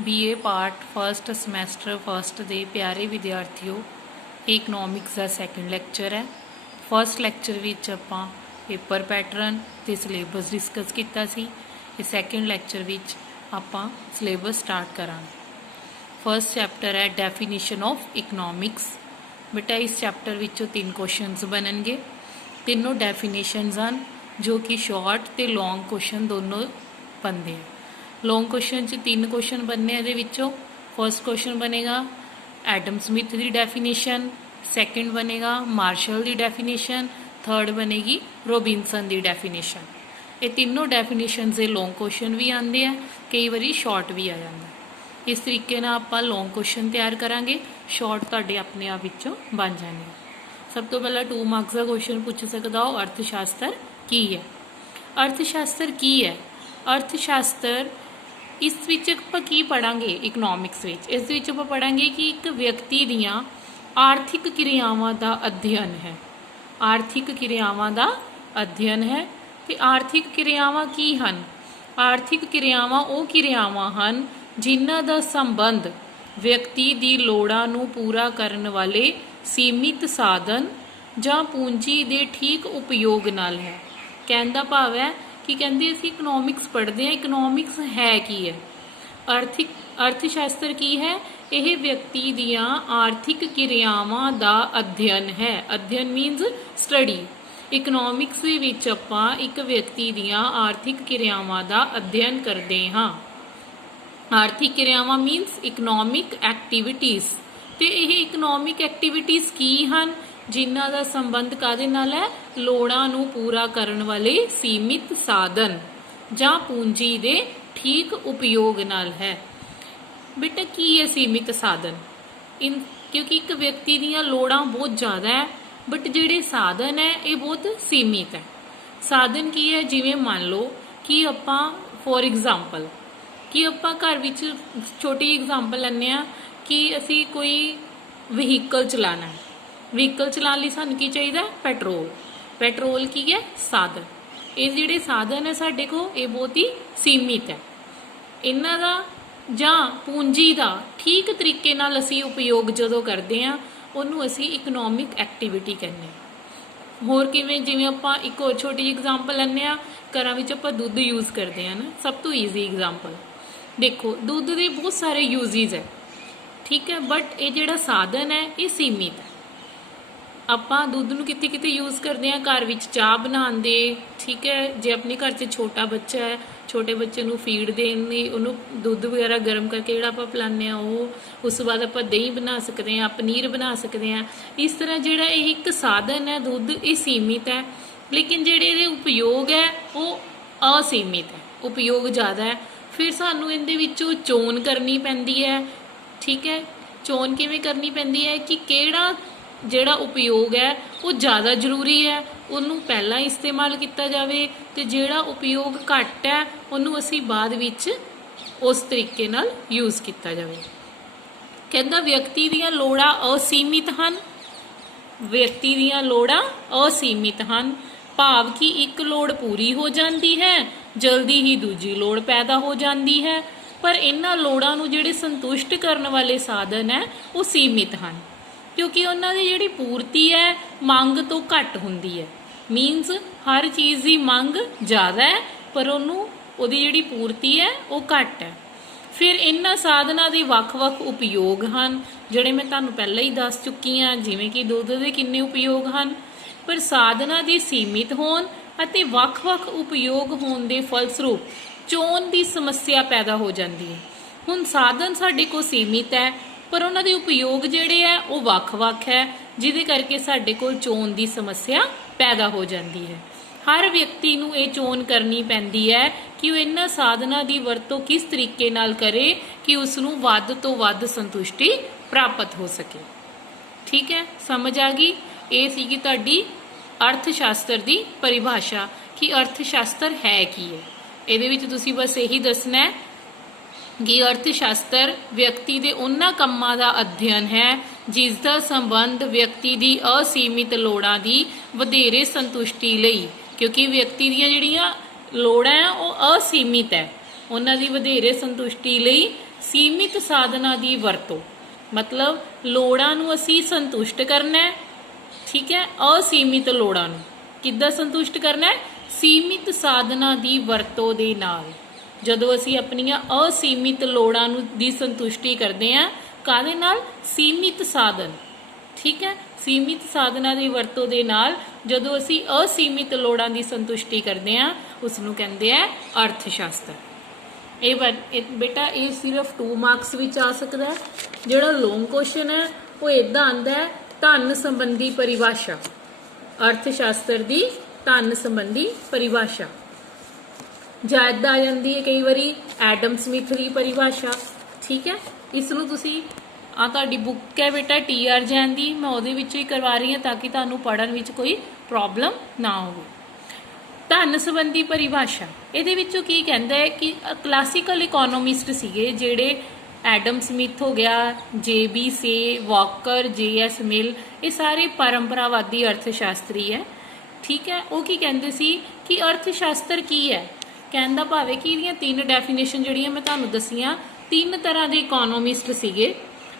BA part first semester first ਦੇ ਪਿਆਰੇ ਵਿਦਿਆਰਥੀਓ, ਇਹ ਇਕਨੋਮਿਕਸ ਦਾ ਸੈਕੰਡ ਲੈਕਚਰ ਹੈ। ਫਸਟ ਲੈਕਚਰ ਵਿੱਚ ਆਪਾਂ ਪੇਪਰ ਪੈਟਰਨ ਤੇ ਸਿਲੇਬਸ ਡਿਸਕਸ ਕੀਤਾ ਸੀ। ਇਹ ਸੈਕੰਡ ਲੈਕਚਰ ਵਿੱਚ ਆਪਾਂ ਸਿਲੇਬਸ ਸਟਾਰਟ ਕਰਾਂਗੇ। ਫਸਟ ਚੈਪਟਰ ਹੈ ਡੈਫੀਨੇਸ਼ਨ ਆਫ ਇਕਨੋਮਿਕਸ। ਬੇਟਾ ਇਸ ਚੈਪਟਰ ਵਿੱਚੋਂ 3 ਕੁਐਸਚਨਸ ਬਣਨਗੇ। ਤਿੰਨੋਂ ਡੈਫੀਨੇਸ਼ਨਸ ਹਨ ਜੋ ਕਿ ਸ਼ਾਰਟ ਤੇ ਲੌਂਗ ਕੁਐਸਚਨ ਦੋਨੋਂ ਬਣਦੇ ਆ। लॉन्ग क्वेश्चन च 3 क्वेश्चन बनने ये। फर्स्ट क्वेश्चन बनेगा एडम स्मिथ की डेफिनेशन, सैकेंड बनेगा मार्शल की डेफिनेशन, थर्ड बनेगी रॉबिन्सन की डेफिनेशन। ये तीनों डेफिनेशन से लॉन्ग क्वेश्चन भी आते हैं, कई बारी शॉर्ट भी आ जाता है। इस तरीके आप लॉन्ग क्वेश्चन तैयार करांगे, शॉर्ट तुहाडे अपने आप विचों बन जाएंगे। सब तो पहला 2 मार्क्स का क्वेश्चन पूछ सकता हो, अर्थशास्त्र की है। अर्थशास्त्र की है? अर्थशास्त्र इस विच आपां की पढ़ांगे इकनॉमिक्स विच? इस विच आपां पढ़ांगे कि एक व्यक्ति दियां आर्थिक क्रियावां दा अध्ययन है। आर्थिक क्रियावां दा अध्ययन है ते आर्थिक क्रियावां की हन? आर्थिक क्रियावां ਉਹ क्रियावां ਹਨ जिन्हां दा संबंध व्यक्ति दी लोड़ां नूं पूरा करन वाले सीमित साधन जां पूंजी दे ठीक उपयोग नाल है। कहण दा भाव है कि कहते असीं इकनॉमिक्स पढ़ते हैं, इकनॉमिक्स है की है? अर्थशास्त्र की है? यह व्यक्ति दियां आर्थिक क्रियावां दा अध्ययन है। अध्ययन मीनस स्टडी। इकनॉमिक्स दे विच आपां एक व्यक्ति दियां आर्थिक क्रियावां दा अध्ययन करते हाँ। आर्थिक क्रियावां मीनस इकनॉमिक एक्टिविटीज़। तो यह इकनॉमिक एक्टिविटीज़ की हन जिन्हां दा संबंध काहदे नाल है? लोड़ां नूं पूरा करन वाले सीमित साधन जां पूंजी दे ठीक उपयोग नाल है। बेटा की है सीमित साधन? क्योंकि एक व्यक्ति दीयां लोड़ां बहुत ज़्यादा है बट जिहड़े साधन है ये बहुत सीमित है। साधन की है? जिवें मान लो कि आपां फॉर एग्जाम्पल कि आपां घर विच छोटी एग्जाम्पल लैंदे आ कि असीं कोई वहीकल चलाना है। व्हीकल चलाने लई सानूं की चाहिए? पेट्रोल। पेट्रोल की है? साधन। ये जिहड़े साधन है साडे कोल ये बहुत ही सीमित है। इन्हां दा जां पूंजी दा ठीक तरीके नाल असीं उपयोग जदों करदे हां उहनूं असीं इकनॉमिक एक्टिविटी कहने। होर किवें? जिवें आपां एक होर छोटी एग्जाम्पल लैंदे आ, घरां विच आपां दुੱਧ यूज़ करदे हां ना, सब तो ईजी एग्जाम्पल देखो। दुੱਧ दे बहुत सारे यूजिज है, ठीक है, बट ये जिहड़ा साधन है ये सीमित है। ਆਪਾਂ ਦੁੱਧ ਨੂੰ ਕਿਤੇ ਕਿਤੇ ਯੂਜ਼ ਕਰਦੇ ਹਾਂ, ਘਰ ਵਿੱਚ ਚਾਹ ਬਣਾਉਣ ਦੇ, ਠੀਕ ਹੈ। ਜੇ ਆਪਣੇ ਘਰ 'ਚ ਛੋਟਾ ਬੱਚਾ ਹੈ, ਛੋਟੇ ਬੱਚੇ ਨੂੰ ਫੀਡ ਦੇਣ ਲਈ ਉਹਨੂੰ ਦੁੱਧ ਵਗੈਰਾ ਗਰਮ ਕਰਕੇ ਜਿਹੜਾ ਆਪਾਂ ਪਿਲਾਉਂਦੇ ਹਾਂ ਉਹ। ਉਸ ਤੋਂ ਬਾਅਦ ਆਪਾਂ ਦਹੀਂ ਬਣਾ ਸਕਦੇ ਹਾਂ, ਪਨੀਰ ਬਣਾ ਸਕਦੇ ਹਾਂ। ਇਸ ਤਰ੍ਹਾਂ ਜਿਹੜਾ ਇਹ ਇੱਕ ਸਾਧਨ ਹੈ ਦੁੱਧ, ਇਹ ਸੀਮਿਤ ਹੈ, ਲੇਕਿਨ ਜਿਹੜੇ ਇਹਦੇ ਉਪਯੋਗ ਹੈ ਉਹ ਅਸੀਮਿਤ ਹੈ, ਉਪਯੋਗ ਜ਼ਿਆਦਾ ਹੈ। ਫਿਰ ਸਾਨੂੰ ਇਹਦੇ ਵਿੱਚੋਂ ਚੋਣ ਕਰਨੀ ਪੈਂਦੀ ਹੈ, ਠੀਕ ਹੈ। ਚੋਣ ਕਿਵੇਂ ਕਰਨੀ ਪੈਂਦੀ ਹੈ ਕਿ ਕਿਹੜਾ ਜਿਹੜਾ ਉਪਯੋਗ ਹੈ ਉਹ ਜ਼ਿਆਦਾ ਜ਼ਰੂਰੀ ਹੈ ਉਹਨੂੰ ਪਹਿਲਾਂ ਇਸਤੇਮਾਲ ਕੀਤਾ ਜਾਵੇ, ਤੇ ਜਿਹੜਾ ਉਪਯੋਗ ਘੱਟ ਹੈ ਉਹਨੂੰ ਅਸੀਂ ਬਾਅਦ ਵਿੱਚ ਉਸ ਤਰੀਕੇ ਨਾਲ ਯੂਜ਼ ਕੀਤਾ ਜਾਵੇ। ਕਹਿੰਦਾ ਵਿਅਕਤੀ ਦੀਆਂ ਲੋੜਾਂ ਅਸੀਮਿਤ ਹਨ। ਵਿਅਕਤੀ ਦੀਆਂ ਲੋੜਾਂ ਅਸੀਮਿਤ ਹਨ, ਭਾਵ ਕਿ ਇੱਕ ਲੋੜ ਪੂਰੀ ਹੋ ਜਾਂਦੀ ਹੈ ਜਲਦੀ ਹੀ ਦੂਜੀ ਲੋੜ ਪੈਦਾ ਹੋ ਜਾਂਦੀ ਹੈ, ਪਰ ਇਹਨਾਂ ਲੋੜਾਂ ਨੂੰ ਜਿਹੜੇ ਸੰਤੁਸ਼ਟ ਕਰਨ ਵਾਲੇ ਸਾਧਨ ਹੈ ਉਹ ਸੀਮਿਤ ਹਨ क्योंकि उन्होंने जी पूर्ति है मंग तो घट होंगी है। मीनस हर चीज़ की मंग ज़्यादा है पर उन्होंने जी पूर्ति है वो घट है। फिर इन्होंने साधना के वक्-वक् उपयोग हैं जोड़े मैं तुहानूं पहले ही दस चुकी हाँ, जिमें कि दुध के किन्ने उपयोग हैं, पर साधना के सीमित होने वक्-वक् उपयोग होने के फलसरूप चोन की समस्या पैदा हो जाती है। हुण साधन साडे कोल सीमित है पर उन्होंने उपयोग जोड़े है वो वक्-वक् है, जिहदे करके साडे कोल चोन की समस्या पैदा हो जाती है। हर व्यक्ति नूं ये चोन करनी पैंदी है कि वो इन्हां साधना की वरतों किस तरीके नाल करे कि उसनूं वध तो वध संतुष्टि प्राप्त हो सके। ठीक है, समझ आ गई? ये सीगी तुहाडी अर्थशास्त्र की परिभाषा कि अर्थशास्त्र है की है। इहदे विच तुसीं बस यही दसना है कि अर्थशास्त्र व्यक्ति के उन्हां कामां दा अध्ययन है जिसका संबंध व्यक्ति की असीमित लोड़ां की वधेरे संतुष्टि लई, क्योंकि व्यक्ति दीयां जिहड़ियां लोड़ां वो असीमित है ਉਹਨਾਂ ਦੀ ਵਧੇਰੇ ਸੰਤੁਸ਼ਟੀ ਲਈ ਸੀਮਿਤ ਸਾਧਨਾਂ ਦੀ ਵਰਤੋਂ, मतलब ਲੋੜਾਂ ਨੂੰ ਅਸੀਂ ਸੰਤੁਸ਼ਟ ਕਰਨਾ ਹੈ, ਠੀਕ ਹੈ। ਅਸੀਮਿਤ ਲੋੜਾਂ ਨੂੰ ਕਿੱਦਾਂ ਸੰਤੁਸ਼ਟ ਕਰਨਾ ਹੈ? ਸੀਮਿਤ ਸਾਧਨਾਂ ਦੀ ਵਰਤੋਂ ਦੇ ਨਾਲ। ਜਦੋਂ ਅਸੀਂ ਆਪਣੀਆਂ ਅਸੀਮਿਤ ਲੋੜਾਂ ਨੂੰ ਦੀ ਸੰਤੁਸ਼ਟੀ ਕਰਦੇ ਹਾਂ, ਕਾਹਦੇ ਨਾਲ? ਸੀਮਿਤ ਸਾਧਨ, ਠੀਕ ਹੈ। ਸੀਮਿਤ ਸਾਧਨਾਂ ਦੀ ਵਰਤੋਂ ਦੇ ਨਾਲ ਜਦੋਂ ਅਸੀਂ ਅਸੀਮਿਤ ਲੋੜਾਂ ਦੀ ਸੰਤੁਸ਼ਟੀ ਕਰਦੇ ਹਾਂ, ਉਸ ਨੂੰ ਕਹਿੰਦੇ ਆ ਅਰਥ ਸ਼ਾਸਤਰ। ਇਹ ਬੇਟਾ ਇਹ ਸਿਰਫ 2 ਮਾਰਕਸ ਵਿੱਚ ਆ ਸਕਦਾ ਹੈ। ਜਿਹੜਾ ਲੌਂਗ ਕੁਐਸਚਨ ਹੈ ਉਹ ਇਦਾਂ ਆਉਂਦਾ ਹੈ, ਧਨ ਸੰਬੰਧੀ ਪਰਿਭਾਸ਼ਾ, ਅਰਥ ਸ਼ਾਸਤਰ ਦੀ ਧਨ ਸੰਬੰਧੀ ਪਰਿਭਾਸ਼ਾ। ਜਾਂ ਇੱਦਾਂ ਆ ਜਾਂਦੀ ਹੈ ਕਈ ਵਾਰੀ ਐਡਮ ਸਮਿਥ ਦੀ ਪਰਿਭਾਸ਼ਾ, ਠੀਕ ਹੈ। ਇਸ ਨੂੰ ਤੁਸੀਂ ਆ ਤੁਹਾਡੀ ਬੁੱਕ ਹੈ ਬੇਟਾ TR ਜੈਨ ਦੀ, ਮੈਂ ਉਹਦੇ ਵਿੱਚੋਂ ਹੀ ਕਰਵਾ ਰਹੀ ਹਾਂ ਤਾਂ ਕਿ ਤੁਹਾਨੂੰ ਪੜ੍ਹਨ ਵਿੱਚ ਕੋਈ ਪ੍ਰੋਬਲਮ ਨਾ ਹੋਵੇ। ਧਨ ਸੰਬੰਧੀ ਪਰਿਭਾਸ਼ਾ ਇਹਦੇ ਵਿੱਚੋਂ ਕੀ ਕਹਿੰਦਾ ਹੈ ਕਿ ਕਲਾਸੀਕਲ ਇਕੋਨੋਮਿਸਟ ਸੀਗੇ ਜਿਹੜੇ ਐਡਮ ਸਮਿਥ ਹੋ ਗਿਆ, JB ਸੇ, ਵਾਕਰ, JS ਮਿਲ, ਇਹ ਸਾਰੇ ਪਰੰਪਰਾਵਾਦੀ ਅਰਥ ਸ਼ਾਸਤਰੀ ਹੈ, ਠੀਕ ਹੈ। ਉਹ ਕੀ ਕਹਿੰਦੇ ਸੀ ਕਿ ਅਰਥ ਸ਼ਾਸਤਰ ਕੀ ਹੈ? ਕਹਿੰਦਾ ਭਾਵੇਂ ਕਿ ਇਹਦੀਆਂ 3 ਡੈਫੀਨੇਸ਼ਨ ਜਿਹੜੀਆਂ ਮੈਂ ਤੁਹਾਨੂੰ ਦੱਸੀਆਂ, 3 ਤਰ੍ਹਾਂ ਦੇ ਇਕੋਨੋਮਿਸਟ ਸੀਗੇ,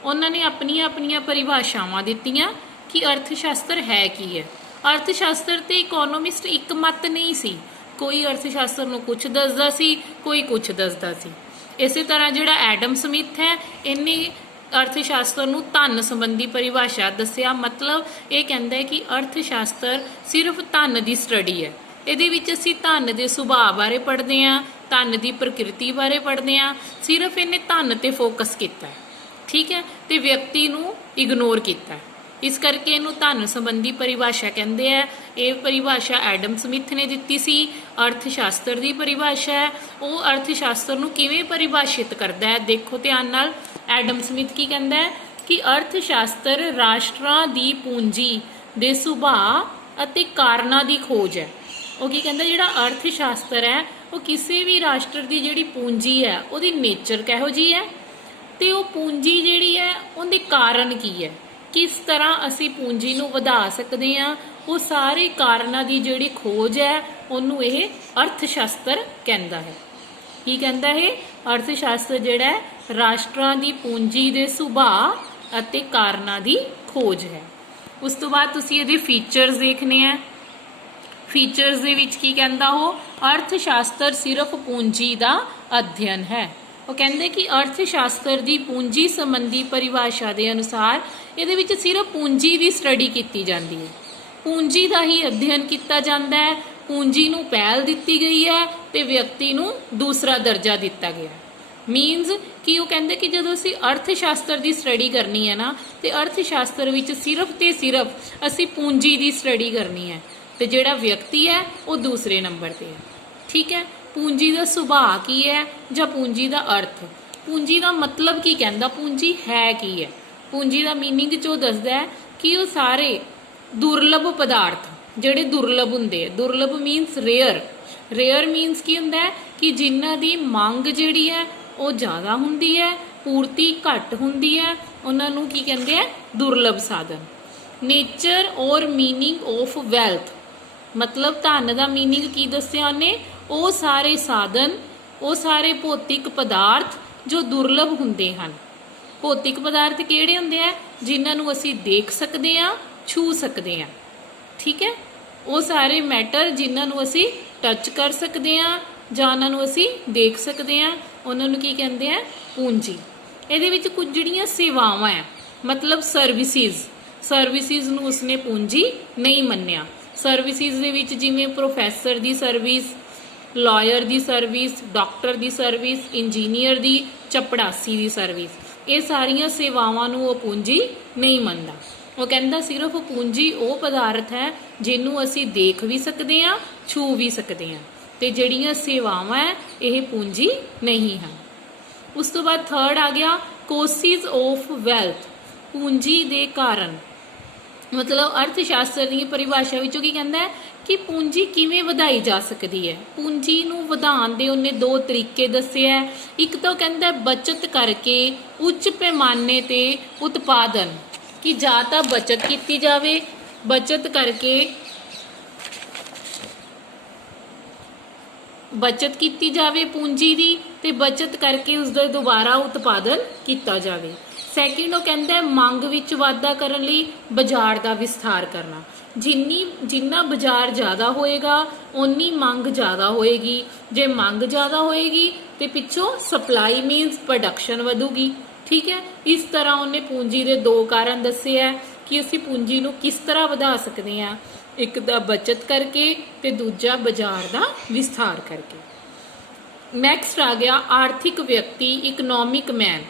ਉਹਨਾਂ ਨੇ ਆਪਣੀਆਂ ਆਪਣੀਆਂ ਪਰਿਭਾਸ਼ਾਵਾਂ ਦਿੱਤੀਆਂ ਕਿ ਅਰਥ ਸ਼ਾਸਤਰ ਹੈ ਕੀ ਹੈ। ਅਰਥ ਸ਼ਾਸਤਰ ਤੇ ਇਕੋਨੋਮਿਸਟ ਇੱਕ ਮਤ ਨਹੀਂ ਸੀ, ਕੋਈ ਅਰਥ ਸ਼ਾਸਤਰ ਨੂੰ ਕੁਝ ਦੱਸਦਾ ਸੀ, ਕੋਈ ਕੁਝ ਦੱਸਦਾ ਸੀ। ਇਸੇ ਤਰ੍ਹਾਂ ਜਿਹੜਾ ਐਡਮ ਸਮਿਥ ਹੈ, ਇਹਨੇ ਅਰਥ ਸ਼ਾਸਤਰ ਨੂੰ ਧਨ ਸੰਬੰਧੀ ਪਰਿਭਾਸ਼ਾ ਦੱਸਿਆ। ਮਤਲਬ ਇਹ ਕਹਿੰਦਾ ਹੈ ਕਿ ਅਰਥ ਸ਼ਾਸਤਰ ਸਿਰਫ ਧਨ ਦੀ ਸਟੱਡੀ ਹੈ। ਇਹਦੇ ਵਿੱਚ ਅਸੀਂ ਧਨ ਦੇ ਸੁਭਾਅ ਬਾਰੇ ਪੜ੍ਹਦੇ ਹਾਂ, ਧਨ ਦੀ ਪ੍ਰਕਿਰਤੀ ਬਾਰੇ ਪੜ੍ਹਦੇ ਹਾਂ, ਸਿਰਫ ਇਹਨੇ ਧਨ ਤੇ ਫੋਕਸ ਕੀਤਾ ਹੈ, ਠੀਕ ਹੈ, ਤੇ ਵਿਅਕਤੀ ਨੂੰ ਇਗਨੋਰ ਕੀਤਾ। ਇਸ ਕਰਕੇ ਇਹਨੂੰ ਧਨ ਸੰਬੰਧੀ ਪਰਿਭਾਸ਼ਾ ਕਹਿੰਦੇ ਆ। ਇਹ ਪਰਿਭਾਸ਼ਾ ਐਡਮ ਸਮਿਥ ਨੇ ਦਿੱਤੀ ਸੀ। ਅਰਥ ਸ਼ਾਸਤਰ ਦੀ ਪਰਿਭਾਸ਼ਾ ਹੈ, ਉਹ ਅਰਥ ਸ਼ਾਸਤਰ ਨੂੰ ਕਿਵੇਂ ਪਰਿਭਾਸ਼ਿਤ ਕਰਦਾ ਹੈ, ਦੇਖੋ ਧਿਆਨ ਨਾਲ। ਐਡਮ ਸਮਿਥ ਕੀ ਕਹਿੰਦਾ ਹੈ ਕਿ ਅਰਥ ਸ਼ਾਸਤਰ ਰਾਸ਼ਟਰਾਂ ਦੀ ਪੂੰਜੀ ਦੇ ਸੁਭਾਅ ਅਤੇ ਕਾਰਨਾਂ ਦੀ ਖੋਜ ਹੈ। ਉਹ ਕੀ ਕਹਿੰਦਾ, ਜਿਹੜਾ ਅਰਥ ਸ਼ਾਸਤਰ ਹੈ ਉਹ ਕਿਸੇ ਵੀ ਰਾਸ਼ਟਰ ਦੀ ਜਿਹੜੀ ਪੂੰਜੀ ਹੈ ਉਹਦੀ ਨੇਚਰ ਕਿਹੋ ਜਿਹੀ ਹੈ, ਤੇ ਉਹ ਪੂੰਜੀ ਜਿਹੜੀ ਹੈ ਉਹਦੇ ਕਾਰਨ ਕੀ ਹੈ, ਕਿਸ ਤਰ੍ਹਾਂ ਅਸੀਂ ਪੂੰਜੀ ਨੂੰ ਵਧਾ ਸਕਦੇ ਹਾਂ, ਉਹ ਸਾਰੇ ਕਾਰਨਾਂ ਦੀ ਜਿਹੜੀ ਖੋਜ ਹੈ ਉਹਨੂੰ ਇਹ ਅਰਥ ਸ਼ਾਸਤਰ ਕਹਿੰਦਾ ਹੈ। ਕੀ ਕਹਿੰਦਾ ਇਹ ਅਰਥ ਸ਼ਾਸਤਰ ਜਿਹੜਾ ਹੈ, ਰਾਸ਼ਟਰਾਂ ਦੀ ਪੂੰਜੀ ਦੇ ਸੁਭਾਅ ਅਤੇ ਕਾਰਨਾਂ ਦੀ ਖੋਜ ਹੈ। ਉਸ ਤੋਂ ਬਾਅਦ ਤੁਸੀਂ ਇਹਦੇ ਫੀਚਰਸ ਦੇਖਣੇ ਆ। ਫੀਚਰਸ ਦੇ ਵਿੱਚ ਕੀ ਕਹਿੰਦਾ ਉਹ, ਅਰਥ ਸ਼ਾਸਤਰ ਸਿਰਫ ਪੂੰਜੀ ਦਾ ਅਧਿਐਨ ਹੈ। ਉਹ ਕਹਿੰਦੇ ਕਿ ਅਰਥ ਸ਼ਾਸਤਰ ਦੀ ਪੂੰਜੀ ਸੰਬੰਧੀ ਪਰਿਭਾਸ਼ਾ ਦੇ ਅਨੁਸਾਰ ਇਹਦੇ ਵਿੱਚ ਸਿਰਫ ਪੂੰਜੀ ਦੀ ਸਟੱਡੀ ਕੀਤੀ ਜਾਂਦੀ ਹੈ, ਪੂੰਜੀ ਦਾ ਹੀ ਅਧਿਐਨ ਕੀਤਾ ਜਾਂਦਾ ਹੈ, ਪੂੰਜੀ ਨੂੰ ਪਹਿਲ ਦਿੱਤੀ ਗਈ ਹੈ ਤੇ ਵਿਅਕਤੀ ਨੂੰ ਦੂਸਰਾ ਦਰਜਾ ਦਿੱਤਾ ਗਿਆ। ਮੀਨਸ ਕਿ ਉਹ ਕਹਿੰਦੇ ਕਿ ਜਦੋਂ ਅਸੀਂ ਅਰਥ ਸ਼ਾਸਤਰ ਦੀ ਸਟੱਡੀ ਕਰਨੀ ਹੈ ਨਾ, ਤੇ ਅਰਥ ਸ਼ਾਸਤਰ ਵਿੱਚ ਸਿਰਫ ਤੇ ਸਿਰਫ ਅਸੀਂ ਪੂੰਜੀ ਦੀ ਸਟੱਡੀ ਕਰਨੀ ਹੈ, ਤੇ ਜਿਹੜਾ ਵਿਅਕਤੀ ਹੈ ਉਹ ਦੂਸਰੇ ਨੰਬਰ ਤੇ ਹੈ, ਠੀਕ ਹੈ। ਪੂੰਜੀ ਦਾ ਸੁਭਾਅ ਕੀ ਹੈ ਜਾਂ ਪੂੰਜੀ ਦਾ ਅਰਥ, ਪੂੰਜੀ ਦਾ ਮਤਲਬ ਕੀ ਕਹਿੰਦਾ, ਪੂੰਜੀ ਹੈ ਕੀ ਹੈ। ਪੂੰਜੀ ਦਾ ਮੀਨਿੰਗ ਜੋ ਦੱਸਦਾ ਹੈ ਕਿ ਉਹ ਸਾਰੇ ਦੁਰਲਭ ਪਦਾਰਥ ਜਿਹੜੇ ਦੁਰਲਭ ਹੁੰਦੇ ਆ, ਦੁਰਲਭ ਮੀਨਸ ਰੇਅਰ, ਰੇਅਰ ਮੀਨਸ ਕੀ ਹੁੰਦਾ ਹੈ ਕਿ ਜਿਨ੍ਹਾਂ ਦੀ ਮੰਗ ਜਿਹੜੀ ਹੈ ਉਹ ਜ਼ਿਆਦਾ ਹੁੰਦੀ ਹੈ, ਪੂਰਤੀ ਘੱਟ ਹੁੰਦੀ ਹੈ, ਉਹਨਾਂ ਨੂੰ ਕੀ ਕਹਿੰਦੇ ਆ, ਦੁਰਲਭ ਸਾਧਨ। ਨੇਚਰ ਔਰ ਮੀਨਿੰਗ ਆਫ ਵੈਲਥ, ਮਤਲਬ ਧਨ ਦਾ ਮੀਨਿੰਗ ਕੀ ਦੱਸਿਆ ਉਹਨੇ, ਉਹ ਸਾਰੇ ਸਾਧਨ, ਉਹ ਸਾਰੇ ਭੌਤਿਕ ਪਦਾਰਥ ਜੋ ਦੁਰਲਭ ਹੁੰਦੇ ਹਨ। ਭੌਤਿਕ ਪਦਾਰਥ ਕਿਹੜੇ ਹੁੰਦੇ ਆ, ਜਿਨ੍ਹਾਂ ਨੂੰ ਅਸੀਂ ਦੇਖ ਸਕਦੇ ਹਾਂ, ਛੂ ਸਕਦੇ ਹਾਂ, ਠੀਕ ਹੈ। ਉਹ ਸਾਰੇ ਮੈਟਰ ਜਿਨ੍ਹਾਂ ਨੂੰ ਅਸੀਂ ਟੱਚ ਕਰ ਸਕਦੇ ਹਾਂ ਜਾਂ ਉਹਨਾਂ ਨੂੰ ਅਸੀਂ ਦੇਖ ਸਕਦੇ ਹਾਂ, ਉਹਨਾਂ ਨੂੰ ਕੀ ਕਹਿੰਦੇ ਆ, ਪੂੰਜੀ। ਇਹਦੇ ਵਿੱਚ ਕੁਝ ਜਿਹੜੀਆਂ ਸੇਵਾਵਾਂ ਹੈ, ਮਤਲਬ ਸਰਵਿਸਿਜ਼ ਨੂੰ ਉਸਨੇ ਪੂੰਜੀ ਨਹੀਂ ਮੰਨਿਆ। ਸਰਵਿਸਿਜ਼ ਦੇ ਵਿੱਚ ਜਿਵੇਂ ਪ੍ਰੋਫੈਸਰ ਦੀ ਸਰਵਿਸ, ਲਾਇਰ ਦੀ ਸਰਵਿਸ, ਡਾਕਟਰ ਦੀ ਸਰਵਿਸ, ਇੰਜੀਨੀਅਰ ਦੀ, ਚਪੜਾਸੀ ਦੀ ਸਰਵਿਸ, ਇਹ ਸਾਰੀਆਂ ਸੇਵਾਵਾਂ ਨੂੰ ਉਹ ਪੂੰਜੀ ਨਹੀਂ ਮੰਨਦਾ। ਉਹ ਕਹਿੰਦਾ ਸਿਰਫ ਪੂੰਜੀ ਉਹ ਪਦਾਰਥ ਹੈ ਜਿਹਨੂੰ ਅਸੀਂ ਦੇਖ ਵੀ ਸਕਦੇ ਹਾਂ, ਛੂ ਵੀ ਸਕਦੇ ਹਾਂ, ਤੇ ਜਿਹੜੀਆਂ ਸੇਵਾਵਾਂ ਹੈ ਇਹ ਪੂੰਜੀ ਨਹੀਂ ਹਨ। ਉਸ ਤੋਂ ਬਾਅਦ ਥਰਡ ਆ ਗਿਆ ਕੋਸਿਸ ਆਫ ਵੈਲਥ, ਪੂੰਜੀ ਦੇ ਕਾਰਨ। ਮਤਲਬ ਅਰਥ ਸ਼ਾਸਤਰ ਦੀ ਪਰਿਭਾਸ਼ਾ ਵਿੱਚੋਂ ਕੀ ਕਹਿੰਦਾ ਹੈ ਕਿ ਪੂੰਜੀ ਕਿਵੇਂ ਵਧਾਈ ਜਾ ਸਕਦੀ ਹੈ। ਪੂੰਜੀ ਨੂੰ ਵਧਾਉਣ ਦੇ ਉਹਨੇ 2 ਤਰੀਕੇ ਦੱਸੇ ਹੈ। ਇੱਕ ਤਾਂ ਕਹਿੰਦਾ ਬਚਤ ਕਰਕੇ ਉੱਚ ਪੈਮਾਨੇ ਤੇ ਉਤਪਾਦਨ, ਕਿ ਜਾਂ ਤਾਂ ਬਚਤ ਕੀਤੀ ਜਾਵੇ, ਬਚਤ ਕਰਕੇ ਬਚਤ ਕੀਤੀ ਜਾਵੇ ਪੂੰਜੀ ਦੀ, ਤੇ ਬਚਤ ਕਰਕੇ ਉਸ ਦਾ ਦੁਬਾਰਾ ਉਤਪਾਦਨ ਕੀਤਾ ਜਾਵੇ। ਸੈਕਿੰਡ ਉਹ ਕਹਿੰਦਾ ਮੰਗ ਵਿੱਚ ਵਾਧਾ ਕਰਨ ਲਈ ਬਾਜ਼ਾਰ ਦਾ ਵਿਸਥਾਰ ਕਰਨਾ। ਜਿੰਨਾ ਬਾਜ਼ਾਰ ਜ਼ਿਆਦਾ ਹੋਏਗਾ ਓਨੀ ਮੰਗ ਜ਼ਿਆਦਾ ਹੋਏਗੀ। ਜੇ ਮੰਗ ਜ਼ਿਆਦਾ ਹੋਏਗੀ ਤੇ ਪਿੱਛੋਂ ਸਪਲਾਈ ਮੀਨਸ ਪ੍ਰੋਡਕਸ਼ਨ ਵਧੂਗੀ। ਠੀਕ ਹੈ, ਇਸ ਤਰ੍ਹਾਂ ਉਹਨੇ ਪੂੰਜੀ ਦੇ ਦੋ ਕਾਰਨ ਦੱਸੇ ਹੈ ਕਿ ਅਸੀਂ ਪੂੰਜੀ ਨੂੰ ਕਿਸ ਤਰ੍ਹਾਂ ਵਧਾ ਸਕਦੇ ਹਾਂ, ਇੱਕ ਤਾਂ ਬਚਤ ਕਰਕੇ ਤੇ ਦੂਜਾ ਬਾਜ਼ਾਰ ਦਾ ਵਿਸਥਾਰ ਕਰਕੇ। ਨੈਕਸਟ ਆ ਗਿਆ ਆਰਥਿਕ ਵਿਅਕਤੀ, ਇਕਨੋਮਿਕ ਮੈਨ।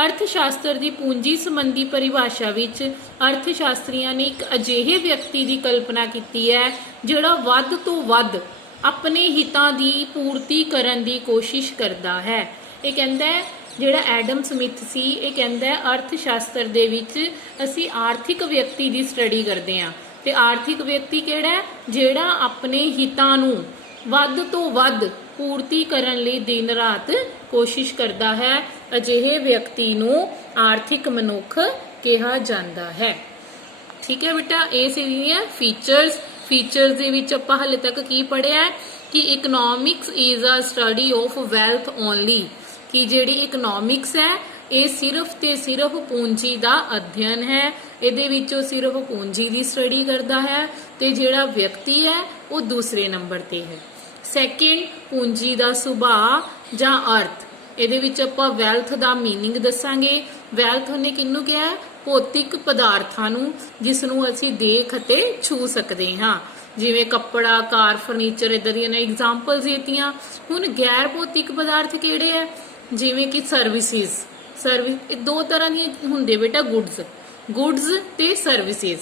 ਅਰਥ ਸ਼ਾਸਤਰ ਦੀ ਪੂੰਜੀ ਸੰਬੰਧੀ ਪਰਿਭਾਸ਼ਾ ਵਿੱਚ ਅਰਥ ਸ਼ਾਸਤਰੀਆਂ ਨੇ ਇੱਕ ਅਜਿਹੇ ਵਿਅਕਤੀ ਦੀ ਕਲਪਨਾ ਕੀਤੀ ਹੈ ਜਿਹੜਾ ਵੱਧ ਤੋਂ ਵੱਧ ਆਪਣੇ ਹਿੱਤਾਂ ਦੀ ਪੂਰਤੀ ਕਰਨ ਦੀ ਕੋਸ਼ਿਸ਼ ਕਰਦਾ ਹੈ। ਇਹ ਕਹਿੰਦਾ ਹੈ ਜਿਹੜਾ ਐਡਮ ਸਮਿਥ ਸੀ, ਇਹ ਕਹਿੰਦਾ ਹੈ ਅਰਥ ਸ਼ਾਸਤਰ ਦੇ ਵਿੱਚ ਅਸੀਂ ਆਰਥਿਕ ਵਿਅਕਤੀ ਦੀ ਸਟੱਡੀ ਕਰਦੇ ਹਾਂ ਤੇ ਆਰਥਿਕ ਵਿਅਕਤੀ ਕਿਹੜਾ ਹੈ, ਜਿਹੜਾ ਆਪਣੇ ਹਿੱਤਾਂ ਨੂੰ ਵੱਧ ਤੋਂ ਵੱਧ ਪੂਰਤੀ ਕਰਨ ਲਈ ਦਿਨ ਰਾਤ ਕੋਸ਼ਿਸ਼ ਕਰਦਾ ਹੈ। ਅਜਿਹੇ ਵਿਅਕਤੀ ਨੂੰ ਆਰਥਿਕ ਮਨੁੱਖ ਕਿਹਾ ਜਾਂਦਾ ਹੈ। ਠੀਕ ਹੈ ਬੇਟਾ, ਇਹ ਸੀਗੀਆਂ ਫੀਚਰਸ ਦੇ ਵਿੱਚ ਆਪਾਂ ਹਾਲੇ ਤੱਕ ਕੀ ਪੜ੍ਹਿਆ ਕਿ economics is a study of wealth only, ਕਿ ਜਿਹੜੀ ਇਕਨੋਮਿਕਸ ਹੈ ਇਹ ਸਿਰਫ ਤੇ ਸਿਰਫ ਪੂੰਜੀ ਦਾ ਅਧਿਐਨ ਹੈ। ਇਹਦੇ ਵਿੱਚੋਂ ਸਿਰਫ ਪੂੰਜੀ ਦੀ ਸਟੱਡੀ ਕਰਦਾ ਹੈ ਤੇ ਜਿਹੜਾ ਵਿਅਕਤੀ ਹੈ ਉਹ ਦੂਸਰੇ ਨੰਬਰ ਤੇ ਹੈ। ਸੈਕਿੰਡ, ਪੂੰਜੀ ਦਾ ਸੁਭਾਅ ਜਾਂ ਅਰਥ। ਇਹਦੇ ਵਿੱਚ ਆਪਾਂ ਵੈਲਥ ਦਾ ਮੀਨਿੰਗ ਦੱਸਾਂਗੇ। ਵੈਲਥ ਉਹਨੇ ਕਿਹਨੂੰ ਕਿਹਾ ਹੈ, ਭੌਤਿਕ ਪਦਾਰਥਾਂ ਨੂੰ ਜਿਸ ਨੂੰ ਅਸੀਂ ਦੇਖ ਅਤੇ ਛੂ ਸਕਦੇ ਹਾਂ, ਜਿਵੇਂ ਕੱਪੜਾ, ਕਾਰ, ਫਰਨੀਚਰ, ਇਦਾਂ ਦੀਆਂ ਐਗਜ਼ਾਮਪਲਸ ਦਿੱਤੀਆਂ। ਹੁਣ ਗੈਰ ਭੌਤਿਕ ਪਦਾਰਥ ਕਿਹੜੇ ਹੈ, ਜਿਵੇਂ ਕਿ ਸਰਵਿਸਿਜ਼। ਇਹ ਦੋ ਤਰ੍ਹਾਂ ਦੀਆਂ ਹੁੰਦੇ ਬੇਟਾ, ਗੁੱਡਸ ਤੇ ਸਰਵਿਸਿਜ਼।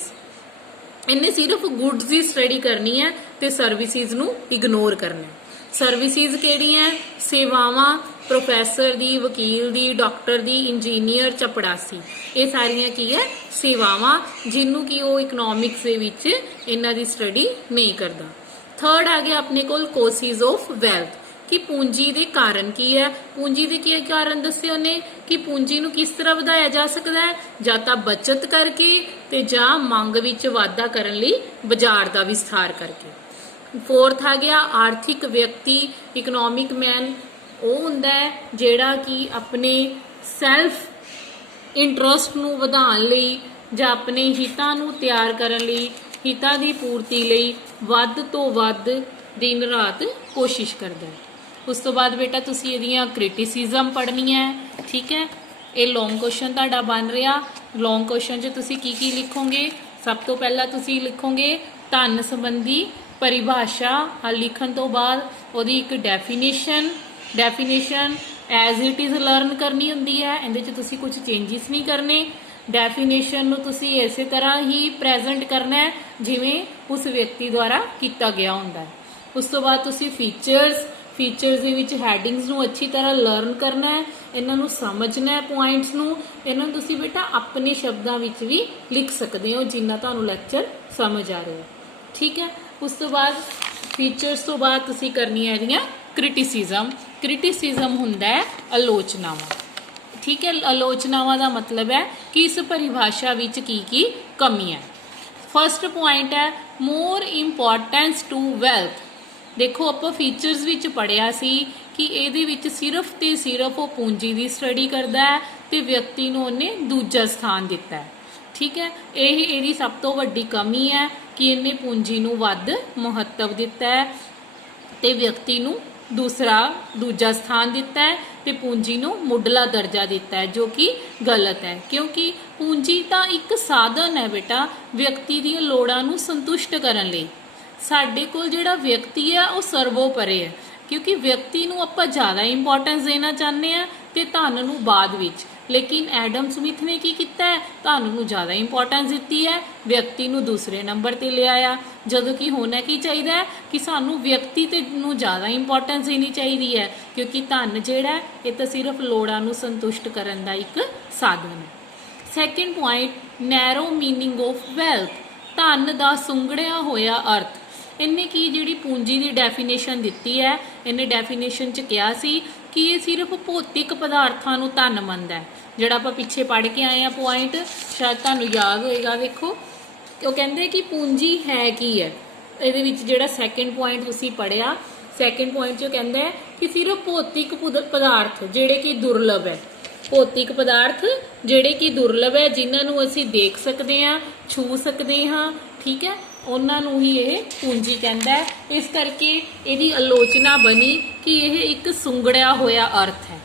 ਇਹਨੇ ਸਿਰਫ ਗੁੱਡਸ ਦੀ ਸਟੱਡੀ ਕਰਨੀ ਹੈ ਤੇ ਸਰਵਿਸਿਜ਼ ਨੂੰ ਇਗਨੋਰ ਕਰਨਾ। ਸਰਵਿਸਿਜ਼ ਕਿਹੜੀਆਂ, ਸੇਵਾਵਾਂ, ਪ੍ਰੋਫੈਸਰ ਦੀ, ਵਕੀਲ ਦੀ, ਡਾਕਟਰ ਦੀ, ਇੰਜੀਨੀਅਰ, ਚਪੜਾਸੀ, ਇਹ ਸਾਰੀਆਂ ਕੀ ਹੈ, ਸੇਵਾਵਾਂ, ਜਿਹਨੂੰ ਕਿ ਉਹ ਇਕਨੋਮਿਕਸ ਦੇ ਵਿੱਚ ਇਹਨਾਂ ਦੀ ਸਟੱਡੀ ਨਹੀਂ ਕਰਦਾ। ਥਰਡ ਆ ਗਿਆ ਆਪਣੇ ਕੋਲ ਕੋਸਿਸ ਆਫ ਵੈਲਥ, ਕਿ ਪੂੰਜੀ ਦੇ ਕਾਰਨ ਕੀ ਹੈ। ਪੂੰਜੀ ਦੇ ਕੀ ਕਾਰਨ ਦੱਸੇ ਉਹਨੇ, ਕਿ ਪੂੰਜੀ ਨੂੰ ਕਿਸ ਤਰ੍ਹਾਂ ਵਧਾਇਆ ਜਾ ਸਕਦਾ ਹੈ, ਜਾਂ ਤਾਂ ਬਚਤ ਕਰਕੇ ਤੇ ਜਾਂ ਮੰਗ ਵਿੱਚ ਵਾਧਾ ਕਰਨ ਲਈ ਬਾਜ਼ਾਰ ਦਾ ਵਿਸਥਾਰ ਕਰਕੇ। ਫੋਰਥ ਆ ਗਿਆ ਆਰਥਿਕ ਵਿਅਕਤੀ, ਇਕਨੋਮਿਕ ਮੈਨ। ਉਹ ਹੁੰਦਾ ਹੈ ਜਿਹੜਾ ਕਿ ਆਪਣੇ ਸੈਲਫ ਇੰਟਰਸਟ ਨੂੰ ਵਧਾਉਣ ਲਈ ਜਾਂ ਆਪਣੇ ਹਿੱਤਾਂ ਨੂੰ ਤਿਆਰ ਕਰਨ ਲਈ, ਹਿੱਤਾਂ ਦੀ ਪੂਰਤੀ ਲਈ ਵੱਧ ਤੋਂ ਵੱਧ ਦਿਨ ਰਾਤ ਕੋਸ਼ਿਸ਼ ਕਰਦਾ ਹੈ। ਉਸ ਤੋਂ ਬਾਅਦ ਬੇਟਾ ਤੁਸੀਂ ਇਹਦੀਆਂ ਕ੍ਰਿਟਿਸਿਜ਼ਮ ਪੜ੍ਹਨੀਆਂ ਹੈ। ਠੀਕ ਹੈ, ਇਹ ਲੌਂਗ ਕੁਐਸਚਨ ਤੁਹਾਡਾ ਬਣ ਰਿਹਾ। ਲੌਂਗ ਕੁਐਸਚਨ 'ਚ ਤੁਸੀਂ ਕੀ ਕੀ ਲਿਖੋਗੇ, ਸਭ ਤੋਂ ਪਹਿਲਾਂ ਤੁਸੀਂ ਲਿਖੋਗੇ ਧਨ ਸੰਬੰਧੀ ਪਰਿਭਾਸ਼ਾ। ਲਿਖਣ ਤੋਂ ਬਾਅਦ ਉਹਦੀ ਇੱਕ definition as it is learn ਕਰਨੀ ਹੁੰਦੀ ਹੈ, ਇਹਦੇ 'ਚ ਤੁਸੀਂ ਕੁਝ ਚੇਂਜਿਸ ਨਹੀਂ ਕਰਨੇ। ਡੈਫੀਨੇਸ਼ਨ ਨੂੰ ਤੁਸੀਂ ਇਸੇ ਤਰ੍ਹਾਂ ਹੀ ਪ੍ਰੈਜ਼ੈਂਟ ਕਰਨਾ ਹੈ ਜਿਵੇਂ ਉਸ ਵਿਅਕਤੀ ਦੁਆਰਾ ਕੀਤਾ ਗਿਆ ਹੁੰਦਾ ਹੈ। ਉਸ ਤੋਂ ਬਾਅਦ ਤੁਸੀਂ ਫੀਚਰਸ ਦੇ ਵਿੱਚ ਹੈਡਿੰਗਸ ਨੂੰ ਅੱਛੀ ਤਰ੍ਹਾਂ ਲਰਨ ਕਰਨਾ ਹੈ, ਇਹਨਾਂ ਨੂੰ ਸਮਝਣਾ ਹੈ, ਪੁਆਇੰਟਸ ਨੂੰ। ਇਹਨਾਂ ਨੂੰ ਤੁਸੀਂ ਬੇਟਾ ਆਪਣੇ ਸ਼ਬਦਾਂ ਵਿੱਚ ਵੀ ਲਿਖ ਸਕਦੇ ਹੋ ਜਿੰਨਾ ਤੁਹਾਨੂੰ ਲੈਕਚਰ ਸਮਝ ਆ ਰਿਹਾ। ਠੀਕ ਹੈ, ਉਸ ਤੋਂ ਬਾਅਦ ਫੀਚਰਸ ਤੋਂ ਬਾਅਦ ਤੁਸੀਂ ਕਰਨੀਆਂ ਇਹਦੀਆਂ ਕ੍ਰਿਟਿਸਿਜ਼ਮ ਹੁੰਦਾ ਹੈ ਆਲੋਚਨਾਵਾਂ। ਠੀਕ ਹੈ, ਆਲੋਚਨਾਵਾਂ ਦਾ ਮਤਲਬ ਹੈ ਕਿ ਇਸ ਪਰਿਭਾਸ਼ਾ ਵਿੱਚ ਕੀ ਕੀ ਕਮੀ ਹੈ। ਫਸਟ ਪੁਆਇੰਟ ਹੈ ਮੋਰ ਇੰਪੋਰਟੈਂਸ ਟੂ ਵੈਲਥ। ਦੇਖੋ ਆਪਾਂ ਫੀਚਰਸ ਵਿੱਚ ਪੜ੍ਹਿਆ ਸੀ ਕਿ ਇਹਦੇ ਵਿੱਚ ਸਿਰਫ ਤੇ ਸਿਰਫ ਉਹ ਪੂੰਜੀ ਦੀ ਸਟੱਡੀ ਕਰਦਾ ਹੈ ਤੇ ਵਿਅਕਤੀ ਨੂੰ ਉਹਨੇ ਦੂਜਾ ਸਥਾਨ ਦਿੱਤਾ ਹੈ। ਠੀਕ ਹੈ, ਇਹ ਇਹਦੀ ਸਭ ਤੋਂ ਵੱਡੀ ਕਮੀ ਹੈ ਕਿ ਇਹਨੇ ਪੂੰਜੀ ਨੂੰ ਵੱਧ ਮਹੱਤਵ ਦਿੱਤਾ ਹੈ ਤੇ ਵਿਅਕਤੀ ਨੂੰ ਦੂਜਾ ਸਥਾਨ ਦਿੱਤਾ ਹੈ ਤੇ ਪੂੰਜੀ ਨੂੰ ਮੁੱਢਲਾ ਦਰਜਾ ਦਿੱਤਾ ਹੈ, ਜੋ ਕਿ ਗਲਤ ਹੈ। ਕਿਉਂਕਿ ਪੂੰਜੀ ਤਾਂ ਇੱਕ ਸਾਧਨ ਹੈ ਬੇਟਾ ਵਿਅਕਤੀ ਦੀਆਂ ਲੋੜਾਂ ਨੂੰ ਸੰਤੁਸ਼ਟ ਕਰਨ ਲਈ। ਸਾਡੇ ਕੋਲ ਜਿਹੜਾ ਵਿਅਕਤੀ ਹੈ ਉਹ ਸਰਵੋਪਰੇ ਹੈ, ਕਿਉਂਕਿ ਵਿਅਕਤੀ ਨੂੰ ਆਪਾਂ ਜ਼ਿਆਦਾ ਇੰਪੋਰਟੈਂਸ ਦੇਣਾ ਚਾਹੁੰਦੇ ਹਾਂ ਤੇ ਧਨ ਨੂੰ ਬਾਅਦ ਵਿੱਚ। ਲੇਕਿਨ ਐਡਮ ਸਮਿਥ ਨੇ ਕੀ ਕੀਤਾ ਹੈ, ਧਨ ਨੂੰ ਜ਼ਿਆਦਾ ਇੰਪੋਰਟੈਂਸ ਦਿੱਤੀ ਹੈ, ਵਿਅਕਤੀ ਨੂੰ ਦੂਸਰੇ ਨੰਬਰ ਤੇ ਲਿਆਇਆ। ਜਦੋਂ ਕਿ ਹੋਣਾ ਕੀ ਚਾਹੀਦਾ ਹੈ ਕਿ ਸਾਨੂੰ ਵਿਅਕਤੀ ਤੇ ਨੂੰ ਜ਼ਿਆਦਾ ਇੰਪੋਰਟੈਂਸ ਦੇਣੀ ਚਾਹੀਦੀ ਹੈ, ਕਿਉਂਕਿ ਧਨ ਜਿਹੜਾ ਇਹ ਤਾਂ ਸਿਰਫ ਲੋੜਾਂ ਨੂੰ ਸੰਤੁਸ਼ਟ ਕਰਨ ਦਾ ਇੱਕ ਸਾਧਨ ਹੈ। Second point narrow meaning of wealth, ਧਨ ਦਾ ਸੁੰਗੜਿਆ ਹੋਇਆ ਅਰਥ। ਇਹਨੇ ਕੀ ਜਿਹੜੀ ਪੂੰਜੀ ਦੀ ਡੈਫੀਨੇਸ਼ਨ ਦਿੱਤੀ ਹੈ, ਇਹਨੇ ਡੈਫੀਨੇਸ਼ਨ 'ਚ ਕਿਹਾ ਸੀ ਕਿ ਇਹ ਸਿਰਫ ਭੌਤਿਕ ਪਦਾਰਥਾਂ ਨੂੰ ਧਨ ਮੰਨਦਾ ਹੈ। ਜਿਹੜਾ ਆਪਾਂ ਪਿੱਛੇ ਪੜ੍ਹ ਕੇ ਆਏ ਆ ਪੁਆਇੰਟ, ਸ਼ਾਇਦ ਤੁਹਾਨੂੰ ਯਾਦ ਹੋਏਗਾ। ਵੇਖੋ ਉਹ ਕਹਿੰਦੇ ਕਿ ਪੂੰਜੀ ਹੈ ਕੀ ਹੈ। ਇਹਦੇ ਵਿੱਚ ਜਿਹੜਾ ਸੈਕਿੰਡ ਪੁਆਇੰਟ ਤੁਸੀਂ ਪੜ੍ਹਿਆ, ਸੈਕਿੰਡ ਪੁਆਇੰਟ 'ਚ ਕਹਿੰਦਾ ਹੈ कि सिर्फ भौतिक पदार्थ ਜਿਹੜੇ कि दुर्लभ है, भौतिक पदार्थ ਜਿਹੜੇ कि दुर्लभ है जिन्हां नूं असीं देख सकते हैं, छू सकते हाँ, ठीक है, ਉਹਨਾਂ ਨੂੰ ਹੀ ਇਹ ਪੂੰਜੀ ਕਹਿੰਦਾ ਹੈ। ਇਸ ਕਰਕੇ ਇਹਦੀ ਆਲੋਚਨਾ ਬਣੀ ਕਿ ਇਹ ਇੱਕ ਸੁੰਗੜਿਆ ਹੋਇਆ ਅਰਥ ਹੈ।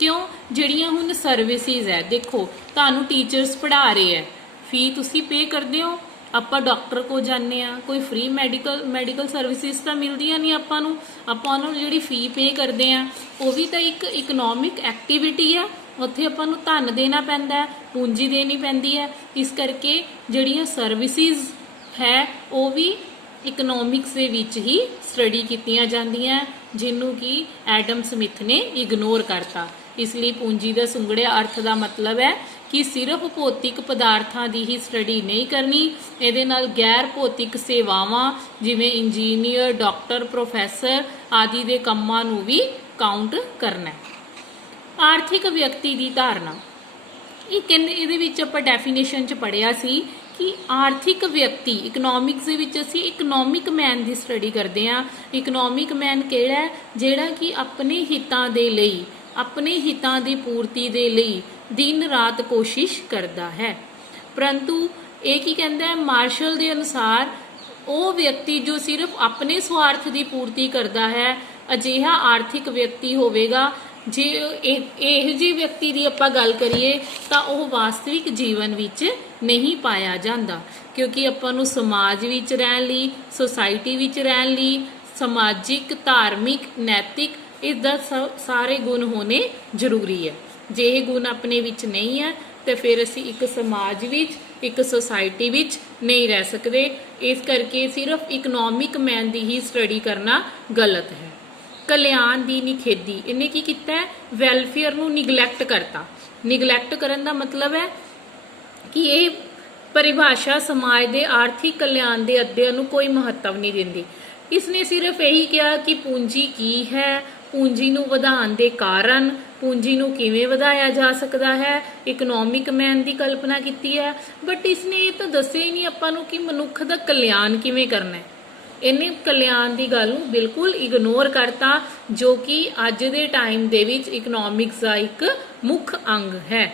ਕਿਉਂ? ਜਿਹੜੀਆਂ ਹੁਣ ਸਰਵਿਸਿਜ਼ ਹੈ, ਦੇਖੋ ਤੁਹਾਨੂੰ ਟੀਚਰਸ ਪੜ੍ਹਾ ਰਹੇ ਹੈ, ਫੀ ਤੁਸੀਂ ਪੇ ਕਰਦੇ ਹੋ, ਆਪਾਂ ਡਾਕਟਰ ਕੋਲ ਜਾਂਦੇ ਹਾਂ, ਕੋਈ ਫ੍ਰੀ ਮੈਡੀਕਲ ਸਰਵਿਸਿਜ਼ ਤਾਂ ਮਿਲਦੀਆਂ ਨਹੀਂ ਆਪਾਂ ਨੂੰ ਉਹਨਾਂ ਨੂੰ ਜਿਹੜੀ ਫੀ ਪੇ ਕਰਦੇ ਹਾਂ ਉਹ ਵੀ ਤਾਂ ਇੱਕ ਇਕਨੋਮਿਕ ਐਕਟੀਵਿਟੀ ਆ, ਉੱਥੇ ਆਪਾਂ ਨੂੰ ਧਨ ਦੇਣਾ ਪੈਂਦਾ ਹੈ, ਪੂੰਜੀ ਦੇਣੀ ਪੈਂਦੀ ਹੈ। ਇਸ ਕਰਕੇ ਜਿਹੜੀਆਂ ਸਰਵਿਸਿਜ਼ ਹੈ ਉਹ ਵੀ ਇਕਨੋਮਿਕਸ ਦੇ ਵਿੱਚ ਹੀ ਸਟੱਡੀ ਕੀਤੀਆਂ ਜਾਂਦੀਆਂ, ਜਿਹਨੂੰ ਕਿ ਐਡਮ ਸਮਿਥ ਨੇ ਇਗਨੋਰ ਕਰਤਾ। ਇਸ ਲਈ ਪੂੰਜੀ ਦਾ ਸੁੰਗੜਿਆ ਅਰਥ ਦਾ ਮਤਲਬ ਹੈ ਕਿ ਸਿਰਫ ਭੌਤਿਕ ਪਦਾਰਥਾਂ ਦੀ ਹੀ ਸਟੱਡੀ ਨਹੀਂ ਕਰਨੀ, ਇਹਦੇ ਨਾਲ ਗੈਰ ਭੌਤਿਕ ਸੇਵਾਵਾਂ ਜਿਵੇਂ ਇੰਜੀਨੀਅਰ, ਡਾਕਟਰ, ਪ੍ਰੋਫੈਸਰ ਆਦਿ ਦੇ ਕੰਮਾਂ ਨੂੰ ਵੀ ਕਾਊਂਟ ਕਰਨਾ ਹੈ। ਆਰਥਿਕ ਵਿਅਕਤੀ ਦੀ ਧਾਰਨਾ, ਇਹ ਕਹਿੰਦੇ ਇਹਦੇ ਵਿੱਚ ਆਪਾਂ ਡੈਫੀਨੇਸ਼ਨ 'ਚ ਪੜ੍ਹਿਆ ਸੀ ਕਿ ਆਰਥਿਕ ਵਿਅਕਤੀ, ਇਕਨੋਮਿਕਸ ਦੇ ਵਿੱਚ ਅਸੀਂ ਇਕਨੋਮਿਕ ਮੈਨ ਦੀ ਸਟੱਡੀ ਕਰਦੇ ਹਾਂ। ਇਕਨੋਮਿਕ ਮੈਨ ਕਿਹੜਾ ਹੈ? ਜਿਹੜਾ ਕਿ ਆਪਣੇ ਹਿੱਤਾਂ ਦੇ ਲਈ, ਆਪਣੇ ਹਿੱਤਾਂ ਦੀ ਪੂਰਤੀ ਦੇ ਲਈ ਦਿਨ ਰਾਤ ਕੋਸ਼ਿਸ਼ ਕਰਦਾ ਹੈ। ਪਰੰਤੂ ਇਹ ਕੀ ਕਹਿੰਦਾ ਹੈ? ਮਾਰਸ਼ਲ ਦੇ ਅਨੁਸਾਰ ਉਹ ਵਿਅਕਤੀ ਜੋ ਸਿਰਫ ਆਪਣੇ ਸਵਾਰਥ ਦੀ ਪੂਰਤੀ ਕਰਦਾ ਹੈ, ਅਜਿਹਾ ਆਰਥਿਕ ਵਿਅਕਤੀ ਹੋਵੇਗਾ। ਜੇ ਇਹੋ ਜਿਹੇ ਵਿਅਕਤੀ ਦੀ ਆਪਾਂ ਗੱਲ ਕਰੀਏ ਤਾਂ ਉਹ ਵਾਸਤਵਿਕ ਜੀਵਨ ਵਿੱਚ ਨਹੀਂ ਪਾਇਆ ਜਾਂਦਾ, ਕਿਉਂਕਿ ਆਪਾਂ ਨੂੰ ਸਮਾਜ ਵਿੱਚ ਰਹਿਣ ਲਈ, ਸੁਸਾਇਟੀ ਵਿੱਚ ਰਹਿਣ ਲਈ ਸਮਾਜਿਕ, ਧਾਰਮਿਕ, ਨੈਤਿਕ ਇਸਦਾ ਸਾਰੇ ਗੁਣ ਹੋਣੇ ਜ਼ਰੂਰੀ ਹੈ। ਜੇ ਇਹ ਗੁਣ ਆਪਣੇ ਵਿੱਚ ਨਹੀਂ ਹੈ ਤਾਂ ਫਿਰ ਅਸੀਂ ਇੱਕ ਸਮਾਜ ਵਿੱਚ, ਇੱਕ ਸੁਸਾਇਟੀ ਵਿੱਚ ਨਹੀਂ ਰਹਿ ਸਕਦੇ। ਇਸ ਕਰਕੇ ਸਿਰਫ ਇਕਨੋਮਿਕ ਮੈਨ ਦੀ ਹੀ ਸਟੱਡੀ ਕਰਨਾ ਗਲਤ ਹੈ। ਕਲਿਆਣ ਦੀ ਨਿਖੇਧੀ, ਇਹਨੇ ਕੀ ਕੀਤਾ ਹੈ? ਵੈਲਫੇਅਰ ਨੂੰ ਨਿਗਲੈਕਟ ਕਰਤਾ। ਨਿਗਲੈਕਟ ਕਰਨ ਦਾ ਮਤਲਬ ਹੈ ਕਿ ਇਹ ਪਰਿਭਾਸ਼ਾ ਸਮਾਜ ਦੇ ਆਰਥਿਕ ਕਲਿਆਣ ਦੇ ਅਧਿਐਨ ਨੂੰ ਕੋਈ ਮਹੱਤਵ ਨਹੀਂ ਦਿੰਦੀ। ਇਸਨੇ ਸਿਰਫ ਇਹੀ ਕਿਹਾ ਕਿ ਪੂੰਜੀ ਕੀ ਹੈ, ਪੂੰਜੀ ਨੂੰ ਵਧਾਉਣ ਦੇ ਕਾਰਨ, ਪੂੰਜੀ ਨੂੰ ਕਿਵੇਂ ਵਧਾਇਆ ਜਾ ਸਕਦਾ ਹੈ, ਇਕਨੋਮਿਕ ਮੈਨ ਦੀ ਕਲਪਨਾ ਕੀਤੀ ਹੈ। ਬਟ ਇਸਨੇ ਇਹ ਤਾਂ ਦੱਸਿਆ ਹੀ ਨਹੀਂ ਆਪਾਂ ਨੂੰ ਕਿ ਮਨੁੱਖ ਦਾ ਕਲਿਆਣ ਕਿਵੇਂ ਕਰਨਾ ਹੈ। ਇਹਨੇ ਕਲਿਆਣ ਦੀ ਗੱਲ ਨੂੰ ਬਿਲਕੁਲ ਇਗਨੋਰ ਕਰਤਾ, ਜੋ ਕਿ ਅੱਜ ਦੇ ਟਾਈਮ ਦੇ ਵਿੱਚ ਇਕਨੋਮਿਕਸ ਦਾ ਇੱਕ ਮੁੱਖ ਅੰਗ ਹੈ।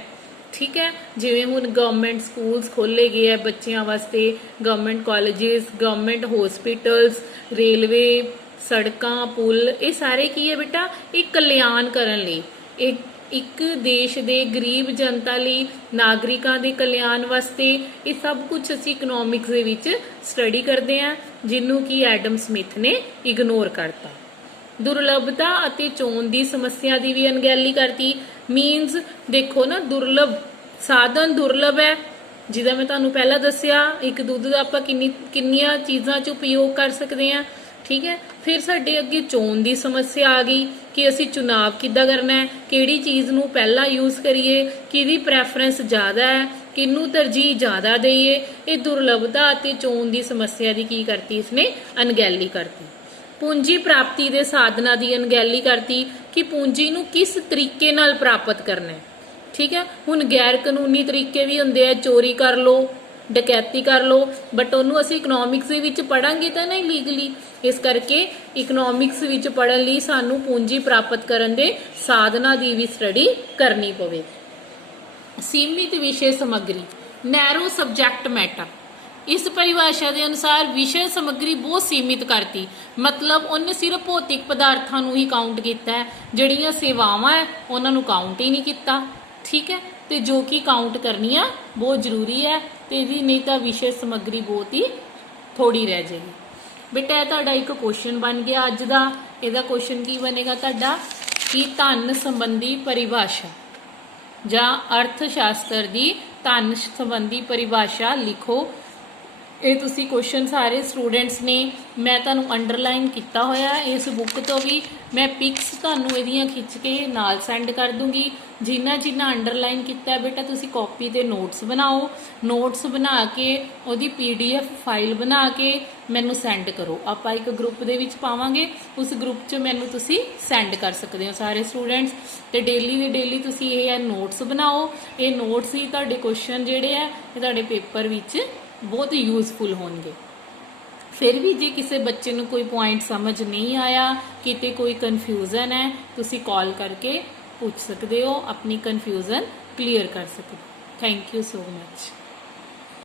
ਠੀਕ ਹੈ, ਜਿਵੇਂ ਹੁਣ ਗਵਰਨਮੈਂਟ ਸਕੂਲਸ ਖੋਲ੍ਹੇ ਗਏ ਹੈ ਬੱਚਿਆਂ ਵਾਸਤੇ, government colleges, government hospitals, railway, ਸੜਕਾਂ, ਪੁਲ, ਇਹ ਸਾਰੇ ਕੀ ਹੈ ਬੇਟਾ? ਇਹ ਕਲਿਆਣ ਕਰਨ ਲਈ, ਇੱਕ ਦੇਸ਼ ਦੇ ਗਰੀਬ ਜਨਤਾ ਲਈ, ਨਾਗਰਿਕਾਂ ਦੇ ਕਲਿਆਣ ਵਾਸਤੇ, ਇਹ ਸਭ ਕੁਝ ਅਸੀਂ ਇਕਨੋਮਿਕਸ ਦੇ ਵਿੱਚ ਸਟੱਡੀ ਕਰਦੇ ਹਾਂ, ਜਿਹਨੂੰ ਕਿ ਐਡਮ ਸਮਿਥ ਨੇ ਇਗਨੋਰ ਕਰਤਾ। ਦੁਰਲਭਤਾ ਅਤੇ ਚੋਣ ਦੀ ਸਮੱਸਿਆ ਦੀ ਵੀ ਅਣਗਹਿਲੀ ਕਰਤੀ। ਮੀਨਸ ਦੇਖੋ ਨਾ, ਦੁਰਲਭ ਸਾਧਨ ਦੁਰਲਭ ਹੈ, ਜਿਹਦਾ ਮੈਂ ਤੁਹਾਨੂੰ ਪਹਿਲਾਂ ਦੱਸਿਆ, ਇੱਕ ਦੁੱਧ ਦਾ ਆਪਾਂ ਕਿੰਨੀਆਂ ਚੀਜ਼ਾਂ 'ਚ ਉਪਯੋਗ ਕਰ ਸਕਦੇ ਹਾਂ। ਠੀਕ ਹੈ, ਫਿਰ ਸਾਡੇ ਅੱਗੇ ਚੋਣ ਦੀ ਸਮੱਸਿਆ ਆ ਗਈ ਕਿ ਅਸੀਂ ਚੁਣਾਵ ਕਿੱਦਾਂ ਕਰਨਾ ਹੈ, ਕਿਹੜੀ ਚੀਜ਼ ਨੂੰ ਪਹਿਲਾਂ ਯੂਜ਼ ਕਰੀਏ, ਕਿਹਦੀ ਪ੍ਰੈਫਰੈਂਸ ਜ਼ਿਆਦਾ ਹੈ, ਕਿਹਨੂੰ ਤਰਜੀਹ ਜ਼ਿਆਦਾ ਦਈਏ। ਇਹ ਦੁਰਲਭਤਾ ਅਤੇ ਚੋਣ ਦੀ ਸਮੱਸਿਆ ਦੀ ਕੀ ਕਰਤੀ? ਇਸਨੇ ਅਣਗਹਿਲੀ ਕਰਤੀ। ਪੂੰਜੀ ਪ੍ਰਾਪਤੀ ਦੇ ਸਾਧਨਾਂ ਦੀ ਅਣਗਹਿਲੀ ਕਰਤੀ ਕਿ ਪੂੰਜੀ ਨੂੰ ਕਿਸ ਤਰੀਕੇ ਨਾਲ ਪ੍ਰਾਪਤ ਕਰਨਾ ਹੈ। ਠੀਕ ਹੈ, ਹੁਣ ਗੈਰ ਕਾਨੂੰਨੀ ਤਰੀਕੇ ਵੀ ਹੁੰਦੇ ਆ, ਚੋਰੀ ਕਰ ਲਓ, ਡਕੈਤੀ ਕਰ ਲਓ, ਬਟ ਉਹਨੂੰ ਅਸੀਂ ਇਕਨੋਮਿਕਸ ਦੇ ਵਿੱਚ ਪੜਾਂਗੇ ਤਾਂ ਨਹੀਂ ਲੀਗਲੀ। ਇਸ ਕਰਕੇ ਇਕਨੋਮਿਕਸ ਵਿੱਚ ਪੜ੍ਹਨ ਲਈ ਸਾਨੂੰ ਪੂੰਜੀ ਪ੍ਰਾਪਤ ਕਰਨ ਦੇ ਸਾਧਨਾਂ ਦੀ ਵੀ ਸਟੱਡੀ ਕਰਨੀ ਪਵੇ। ਸੀਮਿਤ ਵਿਸ਼ੇ ਸਮੱਗਰੀ, ਨੈਰੋ ਸਬਜੈਕਟ ਮੈਟਰ। ਇਸ ਪਰਿਭਾਸ਼ਾ ਦੇ ਅਨੁਸਾਰ ਵਿਸ਼ੇ ਸਮੱਗਰੀ ਬਹੁਤ ਸੀਮਿਤ ਕਰਤੀ, ਮਤਲਬ ਉਹਨੇ ਸਿਰਫ ਭੌਤਿਕ ਪਦਾਰਥਾਂ ਨੂੰ ਹੀ ਕਾਊਂਟ ਕੀਤਾ ਹੈ, ਜਿਹੜੀਆਂ ਸੇਵਾਵਾਂ ਹੈ ਉਹਨਾਂ ਨੂੰ ਕਾਊਂਟ ਹੀ ਨਹੀਂ ਕੀਤਾ। ਠੀਕ ਹੈ, ਤੇ ਜੋ ਕਿ ਕਾਊਂਟ ਕਰਨੀਆਂ ਬਹੁਤ ਜ਼ਰੂਰੀ ਹੈ, ਤੇ ਇਹਦੀ ਨਹੀਂ ਤਾਂ ਵਿਸ਼ੇ ਸਮੱਗਰੀ ਬਹੁਤ ਹੀ ਥੋੜੀ ਰਹਿ ਜਾਏਗੀ। ਬੇਟਾ ਇਹ ਤੁਹਾਡਾ ਇੱਕ ਕੁਐਸਚਨ ਬਣ ਗਿਆ ਅੱਜ ਦਾ। ਇਹਦਾ ਕੁਐਸਚਨ ਕੀ ਬਣੇਗਾ ਤੁਹਾਡਾ ਕਿ ਧਨ ਸੰਬੰਧੀ ਪਰਿਭਾਸ਼ਾ ਜਾਂ ਅਰਥ ਸ਼ਾਸਤਰ ਦੀ ਧਨ ਸੰਬੰਧੀ ਪਰਿਭਾਸ਼ਾ ਲਿਖੋ। ਇਹ ਤੁਸੀਂ ਕੁਐਸਚਨ ਸਾਰੇ ਸਟੂਡੈਂਟਸ ਨੇ, ਮੈਂ ਤੁਹਾਨੂੰ ਅੰਡਰਲਾਈਨ ਕੀਤਾ ਹੋਇਆ ਇਸ ਬੁੱਕ ਤੋਂ ਵੀ। ਮੈਂ ਪਿਕਸ ਤੁਹਾਨੂੰ ਇਹਦੀਆਂ ਖਿੱਚ ਕੇ ਨਾਲ ਸੈਂਡ ਕਰ ਦੂੰਗੀ। ਜਿੰਨਾ ਅੰਡਰਲਾਈਨ ਕੀਤਾ ਹੈ ਬੇਟਾ ਤੁਸੀਂ ਕਾਪੀ ਤੇ ਨੋਟਸ ਬਣਾਓ, ਨੋਟਸ ਬਣਾ ਕੇ ਉਹਦੀ PDF ਫਾਈਲ ਬਣਾ ਕੇ ਮੈਨੂੰ ਸੈਂਡ ਕਰੋ। ਆਪਾਂ ਇੱਕ ਗਰੁੱਪ ਦੇ ਵਿੱਚ ਪਾਵਾਂਗੇ, ਉਸ ਗਰੁੱਪ 'ਚ ਮੈਨੂੰ ਤੁਸੀਂ ਸੈਂਡ ਕਰ ਸਕਦੇ ਹੋ ਸਾਰੇ ਸਟੂਡੈਂਟਸ। ਤੇ ਡੇਲੀ ਦੇ ਡੇਲੀ ਤੁਸੀਂ ਇਹ ਨੋਟਸ ਬਣਾਓ। ਇਹ ਨੋਟਸ ਹੀ ਤੁਹਾਡੇ ਕੁਐਸਚਨ ਜਿਹੜੇ ਆ ਇਹ ਤੁਹਾਡੇ ਪੇਪਰ ਵਿੱਚ ਬਹੁਤ ਯੂਜ਼ਫੁਲ ਹੋਣਗੇ। ਫਿਰ ਵੀ ਜੇ ਕਿਸੇ ਬੱਚੇ ਨੂੰ ਕੋਈ ਪੁਆਇੰਟ ਸਮਝ ਨਹੀਂ ਆਇਆ, ਕਿਤੇ ਕੋਈ ਕਨਫਿਊਜ਼ਨ ਹੈ, ਤੁਸੀਂ ਕਾਲ ਕਰਕੇ ਪੁੱਛ ਸਕਦੇ ਹੋ, ਆਪਣੀ ਕਨਫਿਊਜ਼ਨ ਕਲੀਅਰ ਕਰ ਸਕਦੇ ਹੋ। Thank you so much.